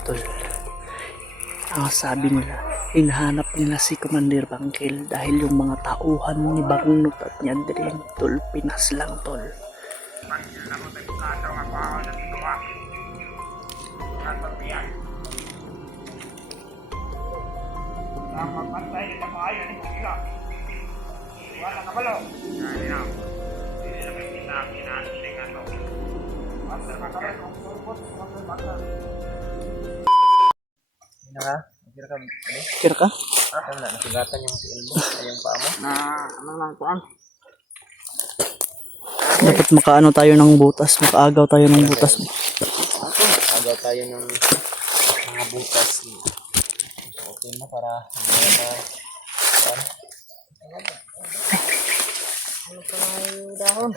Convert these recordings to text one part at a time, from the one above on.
Tol, ang sabi nila, hinahanap nila si Commander Bangkel dahil yung mga tauhan ni Bagnot at ni Adrian, tol, Pinas lang, tol. Ang magpantay na maayon ng sila. Wala ka balo. Hindi na may kinasiling ato. Master makaroon ng surbot sa mga bata. Hindi na ka? Nakira ka? Kira ka? Ano na? Nasugatan yung elbow? Ay yung paa mo? Na ano lang kuan? Dapat makaano tayo ng butas, makaagaw tayo ng butas. Agaw tayo ng mga butas. Okay na para hindi na ano pa nga yung dahon?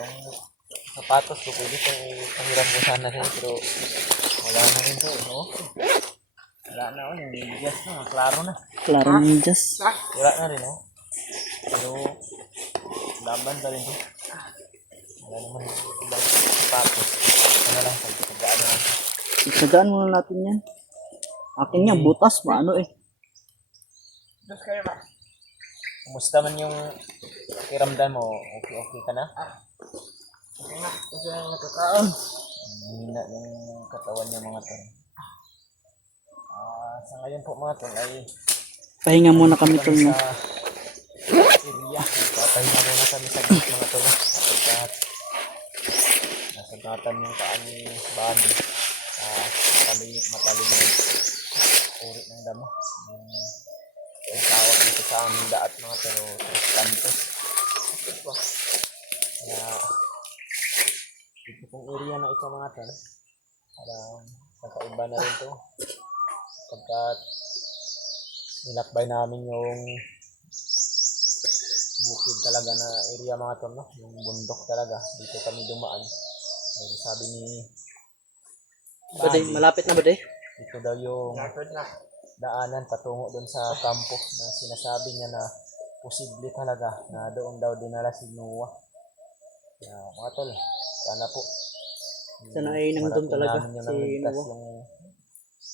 Sapatos ko pwede kung pahiram ko sana rin pero wala na rin to no? Wala na yung bigas na, klaro na. Klaro na yung Diyos. Wala na rin no? Pero laban pa rin to. Wala naman ibang sapatos. Ano lang, pagkagaan na lang. Isagaan muna natin yan. Akin yan, butas, maano eh. Dos kayo ba? Kumusta man yung pakiramdam mo? Okay ka na? Okay na. Kasi nakakaon. Hina yung katawan ng mga tol. Sa ngayon po mga tol ay Pahinga muna kami, tol. sa area. Papahinga muna kami sa gate mga tol. Kapag nasagatan yung paan ni Bobby. Matalim yung uri ng damo. Yung tawag dito sa aming daat mga pero Santos. Kaya dito pong area na ito mga tol. Parang kakaiba na rin to. Pagkat nilakbay namin yung bukid talaga na area mga tol, no? Yung bundok talaga. Dito kami dumaan. Pero sabi ni Baday, malapit na baday? ito daw yung daanan patungo doon sa kampo na sinasabi niya na posible talaga na doon daw dinala si Noah. Kaya mga tol, sana po. Sana ay nandun talaga si Noah. Yung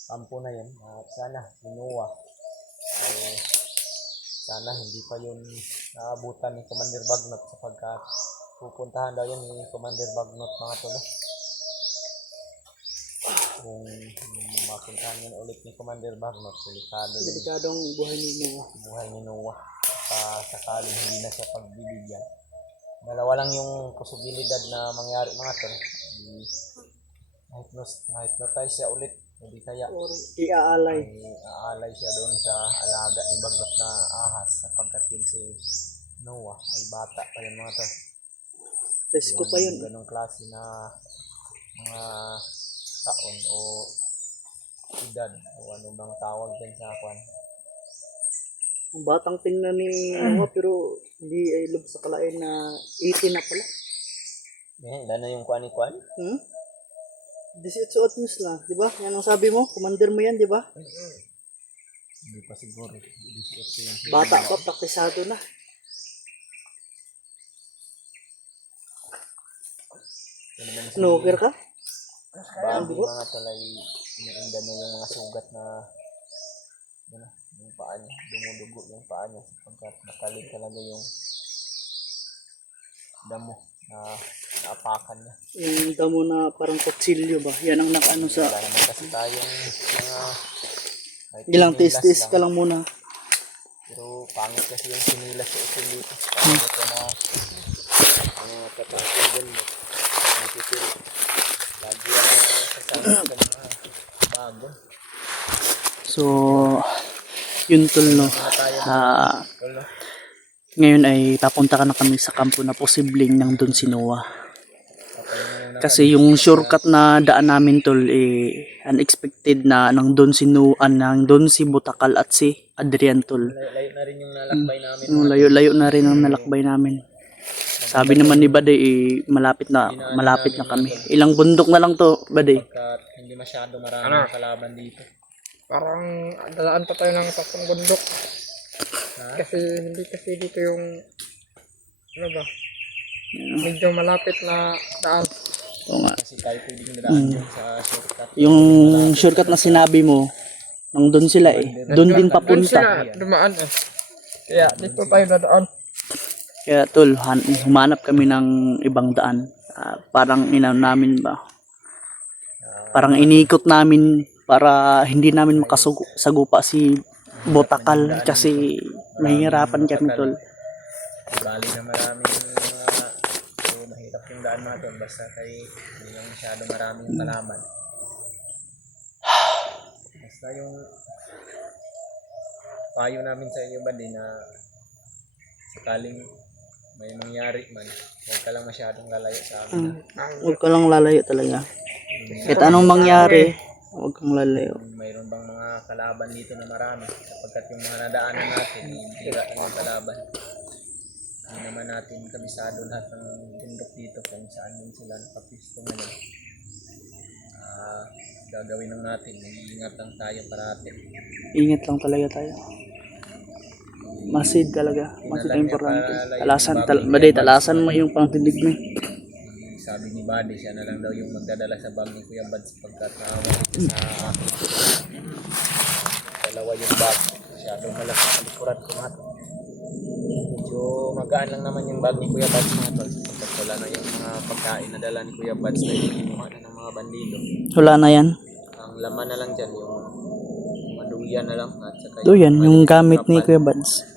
kampo na yun. At sana si Noah ay sana hindi pa yun naabutan ni Commander Bagnot sapagkat pupuntahan daw yun ni Commander Bagnot mga tol. Kung mapuntahan yun ulit ni Commander Bagnot, Delikadong buhay ni Noah. Buhay ni Noah. Sakaling hindi na siya pagbibigyan. Dalawa lang yung posibilidad na mangyari mga tol. Ma-hypnotize siya ulit. Hindi kaya Or iaalay. aalay siya doon sa alaga ni Bagnot na ahas sapagkat yun si Noah ay bata pa yun mga tol. Risko pa yun. Ganong klase na mga taon o edad o ano bang tawag din sa kwan. Ang batang tingnan ni Noah pero hindi ay lubos sa kalain na 18 na pala. Wala na yung kwan-kwan? 18 atmos lang, di ba? Yan ang sabi mo, commander mo yan, di ba? Hindi pa siguro. 18 yung Bata pa, praktisado na. Snooker ka? Bago mga talay, inainda na yung mga sugat na yung paa niya, dumudugo yung paa niya sapagkat matalim talaga yung damo na naapakan niya. Yung damo na parang kutsilyo ba? Yan ang nakaano sa... Wala naman kasi tayong mga Ilang tis-tis ka lang muna. pero pangit kasi yung sinilas sa ito dito. Pangit ito na mga katapos din mo. Nakikiri. Lagi ako kasama sa mga bago. So, yun tol, no. Ngayon ay papunta ka na kami sa kampo na posibleng nandun si Noah. Kasi yung shortcut na daan namin tol, unexpected na nandun si Noah, nandun si Butakal at si Adrian tol. Layo na rin yung nalakbay namin. Layo-layo na rin ang nalakbay namin. Sabi naman ni Baday, malapit na kami. Ilang bundok na lang to, Baday. Pagkat hindi masyado maraming kalaban dito. Parang dadaan pa tayo ng tatlong bundok. Kasi hindi kasi dito yung ano ba? Medyo malapit na daan. Oo nga. kasi tayo pwedeng dadaan dyan sa shortcut. Yung shortcut na sinabi mo, nang doon sila eh. Doon din Doon papunta. sila dumaan eh. Kaya dito tayo dadaan. Kaya tol, humanap kami ng ibang daan. Parang namin ba? Parang inikot namin para hindi namin makasagupa si Botakal kasi mahihirapan kami tol. Bali na maraming mga mahirap yung daan mga tol. Basta kay hindi lang masyado maraming palaman. Basta yung payo namin sa inyo ba din na sakaling may mangyari man, huwag ka lang masyadong lalayo sa amin. Huwag ka lang lalayo talaga. Kahit anong mangyari, huwag kang lalayo. Mayroon bang mga kalaban dito na marami sapagkat yung mga nadaanan natin hindi yung kalaban. Hindi naman natin kabisado lahat ng bundok dito kung saan din sila nakapisto ngayon. Gagawin lang natin, mag-iingat lang tayo parati. Ingat lang talaga tayo. Masid talaga. Masid ang importante. Talasan mo yung pangtinig mo. Sabi ni Buddy, siya na lang daw yung magdadala sa bag ni Kuya Bad sapagkat nakawag ito sa akin. Dalawa yung bag. Masyadong malaki sa likuran ko mga tol. Medyo magaan lang naman yung bag ni Kuya Bad mga tol. Sapagkat wala na yung mga pagkain na dala ni Kuya Bad na kinuha na ng mga bandido. Wala na yan. Ang laman na lang dyan, yung maduyan na lang. At saka Ito yan, yung gamit ni Kuya Bads.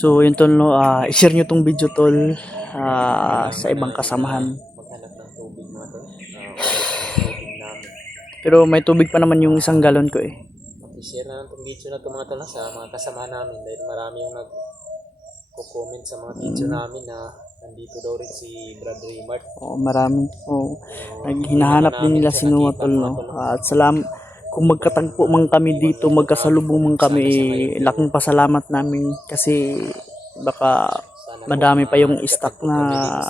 So yun tol no, i-share nyo tong video tol sa ibang kasamahan. maghanap ng tubig mga tol. Tubig namin. Pero may tubig pa naman yung 1 galon ko eh. Mag-share na lang itong video na ito mga tol sa mga kasama namin dahil marami yung nag-comment sa mga video namin na nandito daw rin si Brad Raymart. Oh, marami. Oh, hinahanap din nila si Noah tol no. At kung magkatagpo man kami dito, magkasalubong man kami, laking pasalamat namin kasi baka madami pa yung stock na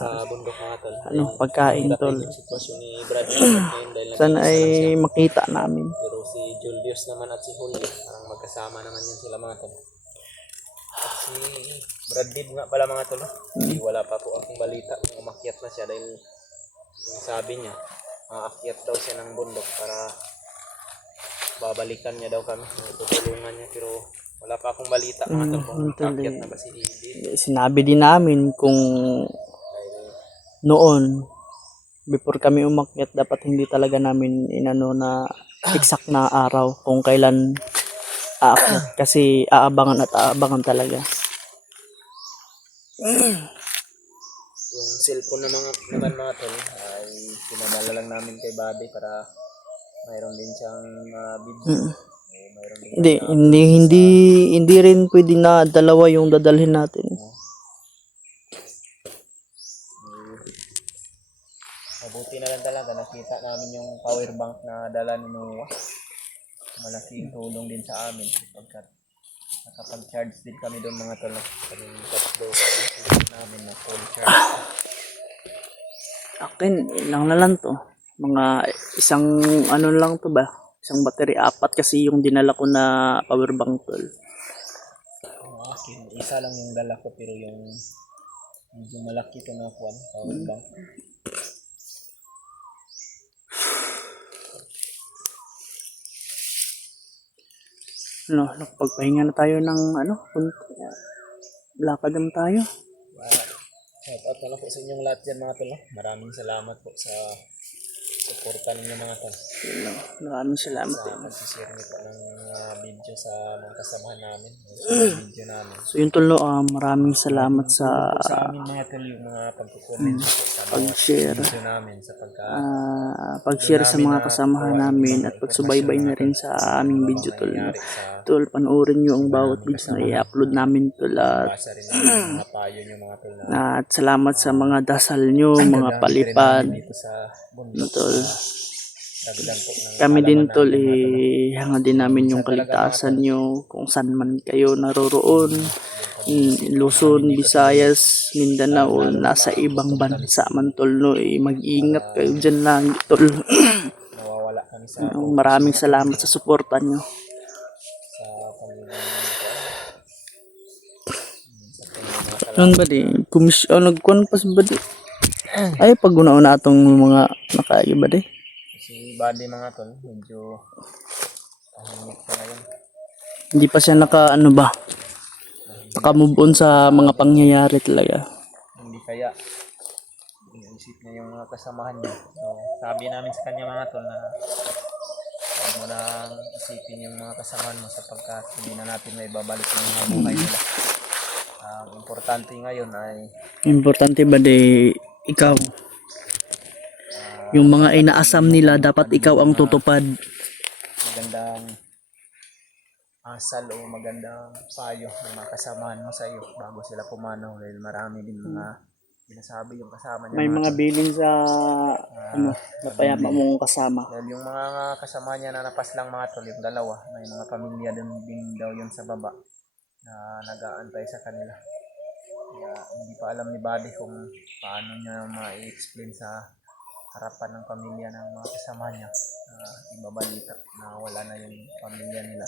Sa bundok mga tol. pagkain tol. Yung sitwasyon ni Brad Raymart ngayon dahil Sana nag-iisa ay lang siya. makita namin. Pero si Julius naman at si Julio, parang magkasama naman yun sila mga tol. At si Brad Dib nga pala mga tol. Hindi wala pa po akong balita kung umakyat na siya dahil yung sabi niya, aakyat daw siya ng bundok para babalikan niya daw kami. Tutulungan niya pero wala pa akong balita mga tol kung aakyat na ba si Dib. Sinabi din namin kung noon before kami umakyat dapat hindi talaga namin inano na exact na araw kung kailan aakyat kasi aabangan at aabangan talaga. Yung cellphone naman mga tol ay pinadala lang namin kay Bobby para mayroon din siyang video. Mayroon din Hindi rin pwede na dalawa yung dadalhin natin. Mabuti na lang talaga nakita namin yung power bank na dala ni Noah. Malaking tulong din sa amin sapagkat nakapag-charge din kami doon mga tol. Kaming tatlo namin na full charge. Akin, ilang na lang to. Mga isang ano lang to ba? Isang battery, 4 kasi yung dinala ko na power bank tol. Ang akin, isa lang yung dala ko pero yung medyo malaki ito na power bank. Nakapagpahinga na tayo ng lakad naman tayo. Shout out na lang po sa inyong lahat dyan mga tol. Maraming salamat po sa suporta ninyo mga tol. Maraming salamat. Sa pagsishare niyo po ng video sa mga kasamahan namin. Sa video namin. So yun tol, maraming salamat sa amin mga tol yung mga pagkukomment po sa mga pag-share. video namin sa Pag-share sa mga kasamahan namin at pagsubaybay na rin sa aming video tol. Tol, panoorin nyo ang bawat video na i-upload namin tol. Basa rin namin mga payo nyo mga tol na At salamat sa mga dasal nyo, mga palipad. dito sa bundok. Tol. Dagdag po ng Kami din tol, hanga din namin yung kaligtasan nyo kung saan man kayo naroroon. Luzon, Visayas, Mindanao, nasa ibang bansa man tol no, mag-ingat kayo dyan lang tol. nawawala kami sa Maraming salamat sa suporta nyo. pagiging sa Ang ba di? Nagkuhan pa sa ba di? Ay, pag una-una atong mga nakaagi ba di? Si body mga tol, medyo tahimik pa ngayon. Hindi pa siya naka-move on sa mga pangyayari talaga. Hindi kaya iniisip niya yung mga kasamahan niya. So, sabi namin sa kanya mga tol na huwag mo nang isipin yung mga kasamahan mo sapagkat hindi na natin may babalik yung mga buhay nila. Ang importante ngayon ay Importante ba di ikaw? Yung mga inaasam nila, dapat ikaw ang tutupad. magandang asal o magandang payo ng mga kasamahan mo sa iyo bago sila pumanaw dahil marami din mga sinasabi yung kasama niya May mga bilin sa napayama mong kasama. dahil yung mga kasama niya na napas lang mga tol yung dalawa may mga pamilya din daw yun sa baba na nag-aantay sa kanila kaya hindi pa alam ni Buddy kung paano niya ma-explain sa harapan ng pamilya ng mga kasama niya ibabalita na wala na yung pamilya nila.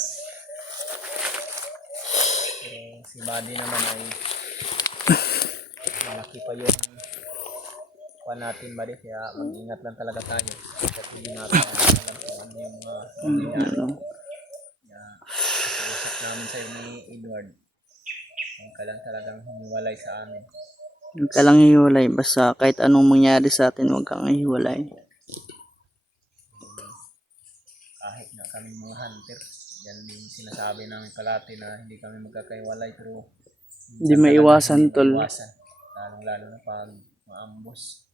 Pero si Buddy naman ay malaki pa yung kuha natin Buddy kaya mag-ingat lang talaga tayo kasi hindi natin alam kung ano yung mga nangyayari. Kaya usap namin sa'yo ni Edward huwag ka lang talagang humiwalay sa amin. Huwag ka lang hiwalay. Basta kahit anong mangyari sa atin, huwag kang hiwalay. Kahit na kami mga hunter yan yung sinasabi namin palati na hindi kami magkakaiwalay pero Hindi maiwasan, tol. lalo na pag maambos.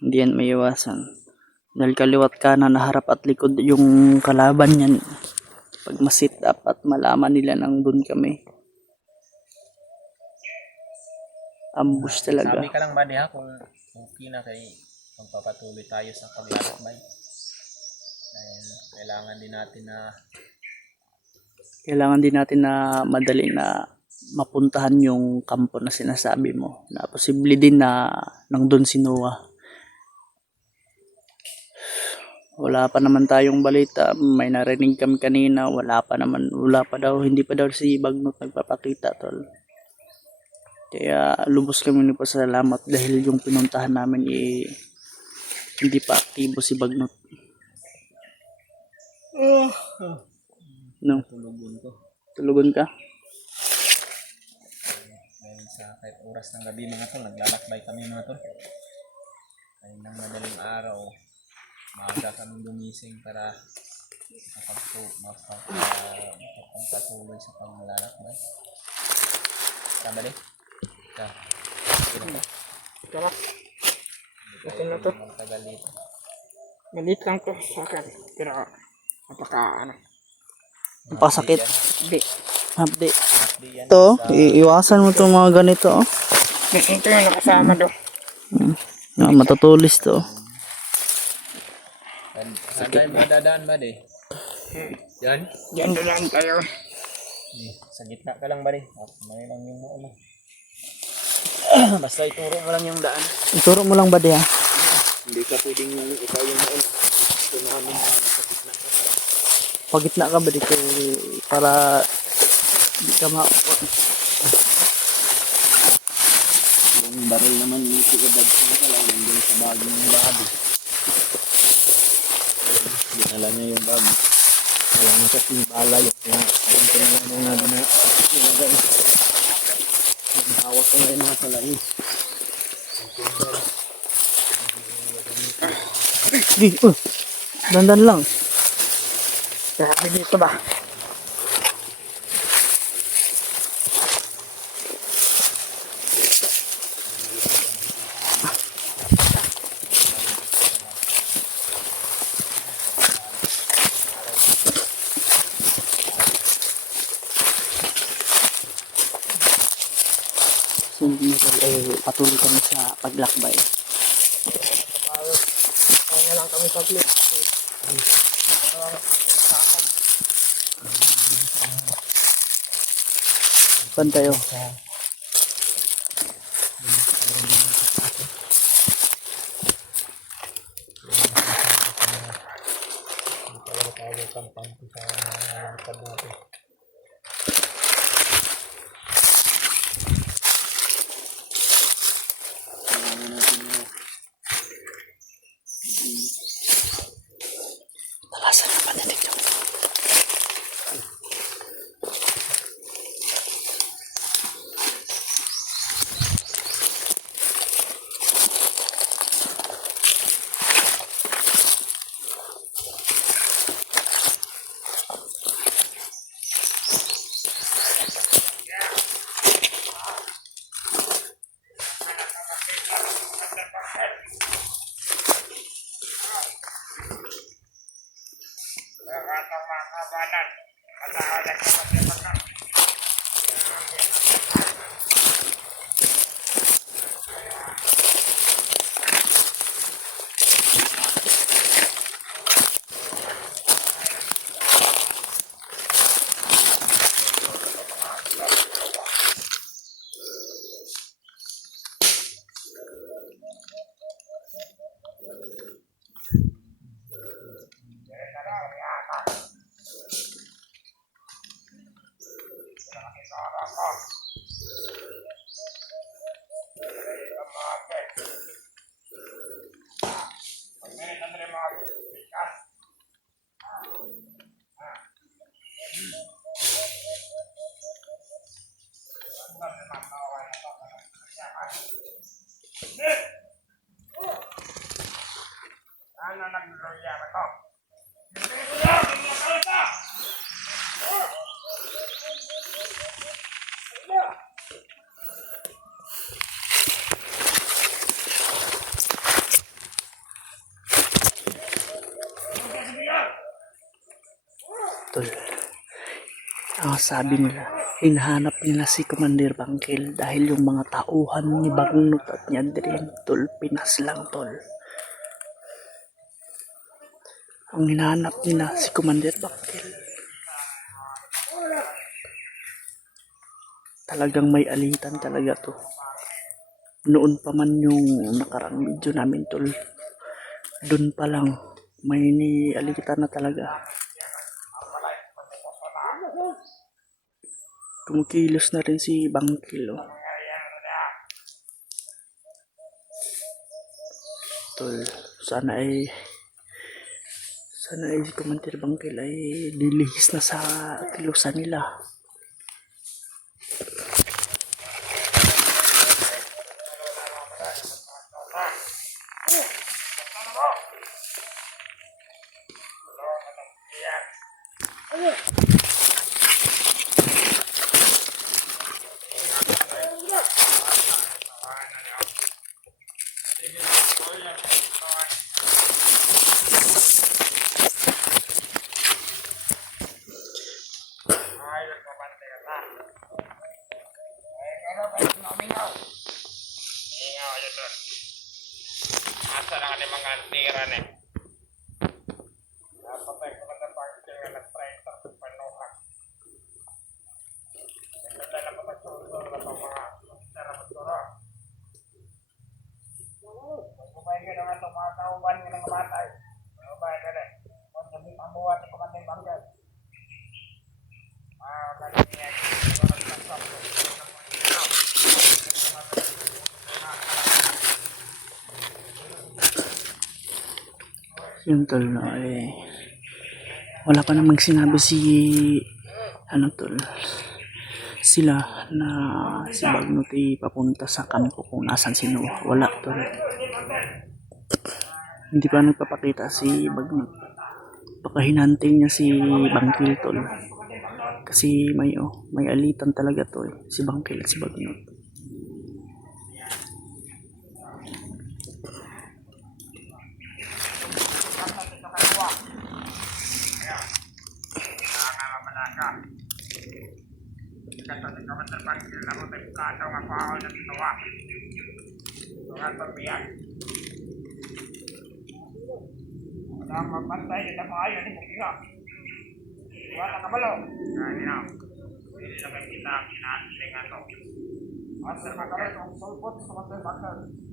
Hindi yan maiwasan. Dahil kaliwat kanan, harap at likod yung kalaban yan. Pag masit up at malaman nila nang doon kami. Ambush talaga. Sabi ka lang Buddy ha kung okay na kay magpapatuloy tayo sa paglalakbay dahil kailangan din natin na madali na mapuntahan yung kampo na sinasabi mo na posible din na nandun si Noah. Wala pa naman tayong balita, may narinig kami kanina, wala pa daw, hindi pa daw si Bagnot nagpapakita tol. Kaya lubos kami nagpasalamat dahil yung pinuntahan namin hindi pa aktibo si Bagnot. No? Tulugon ka? Dahil sa kahit oras ng gabi mga tol, naglalakbay kami mga tol. Kahit ng madaling araw, maaga kami gumising para makapagpatuloy sa paglalakbay. Tama din? Tara. Ito na to. Magtagal dito. Malit lang to sa akin. Pero Napakasakit. Hindi. Update. Di yan. Ito, iiwasan mo itong mga ganito. Oh. Ito yung nakasama do. Matutulis to. Saan tayo madadaan ba di? Yan? Diyan na lang tayo. Sa gitna ka lang ba di? May lang yung ano. Basta ituro mo lang yung daan. Ituro mo lang ba diya? Hindi ka pwedeng ikaw yung ano. Ito namin sa gitna ka. Pagitna ka ba dito para hindi ka Yung baril naman yung siudad ko pala nandun sa bagong bago. Dinala niya yung bago. Wala na kasing bala yun. Kaya ayun ko na lang muna doon na nilagay. Hawak ko ngayon mga pala eh. dandan lang. Sabi dito ba? Patuloy kami sa paglakbay. Kaya lang kami saglit. Saan tayo? Tol, ang sabi nila, hinahanap nila si Commander Bangkil dahil yung mga tauhan ni Bagnot at ni Adrian, tol, Pinas lang, tol. Ang hinahanap nila si Commander Bangkil. Talagang may alitan talaga to. Noon pa man yung nakarang video namin, tol. Doon pa lang, may alitan na talaga. Kumikilos na rin si Bangkil, oh. Tol, sana ay si Commander Bangkil ay lilihis na sa kilusan nila. Asa na ka mga tira na eh. Patay ko na Bangkil na nag-traitor sa panuha. Nagdala ko magsusunod na mga tira magturo. Magkubay ka naman itong mga kauban ng mga batay. Magkubay ka rin. Kung sabi ang buhat ni Commander Bangkil. Nagiging ito na sa Yung tol, no, wala pa namang sinabi si tol, sila na si Bagnot papunta sa kampo kung nasan si Noah. Wala, tol. Hindi pa nagpapakita si Bagnot. Baka hinantay niya si Bangkil, tol. Kasi may alitan talaga to, si Bangkil at si Bagnot. Kata si Commander Bangkil na mo tayo plataw nga pahal na ginawa. Ito nga pagbiyan. Ang magbantay nila maayo ni Mukiha. Wala ka balo. Kaya na. Hindi na kayo kita ang kinasilingan to. Master Magalay, kung sulpot sa Commander Bangkil.